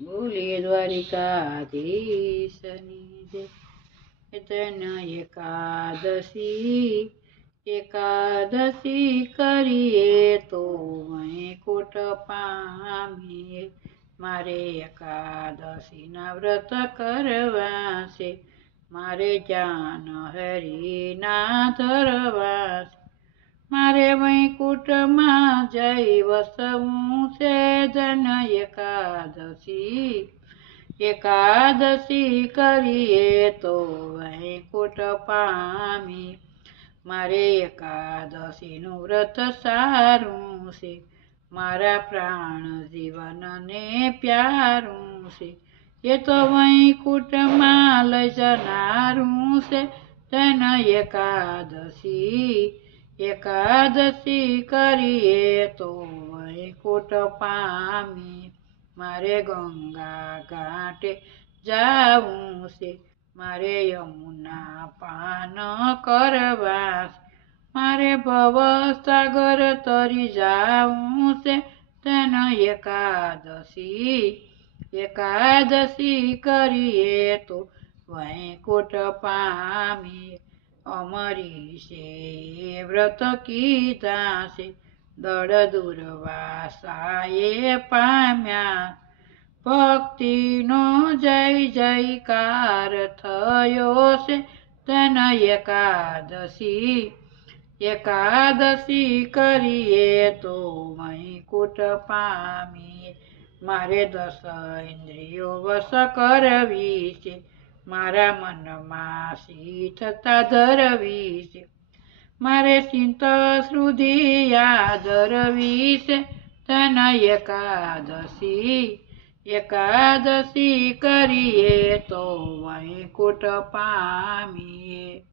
બોલીએ દ્વારિકાધીશની જય. તન એકાદશી કરીએ તો વૈકુંઠ પામીએ. મારે એકાદશીના વ્રત કરવા છે, મારે જાન હરિના ધરવા છે. મારે વૈકુંઠમાં જઈ વસવું છે, જન એકાદશી કરીએ તો વૈકુંઠ પામી. મારે એકાદશીનું વ્રત સારું છે, મારા પ્રાણ જીવનને પ્યારું છે. એ તો વૈકુંઠમાં લઈ જનારું છે, જન એકાદશી કરીએ તો વૈકુંઠ પામી. મારે ગંગા ઘાટે જાવું છે, મારે યમુના પાન કરવા છે. મારે ભવસાગર તરી જાવું છે, જન એકાદશી કરીએ તો વૈકુંઠ પામીએ. અમરીશે વ્રત કીધા છે, દળ દુર્વાસાએ પામ્યા. ભક્તિનો જય જયકાર થયો છે, જન એકાદશી કરીએ તો વૈકુંઠ પામીએ. મારે 10 ઇન્દ્રિયો વશ કરવી છે, મારા મનમાં શીથતા ધરવી છે. મારે ચિંત શ્રુતિ યાદ ધરવી છે, જન એકાદશી કરીએ તો વૈકુંઠ પામીએ.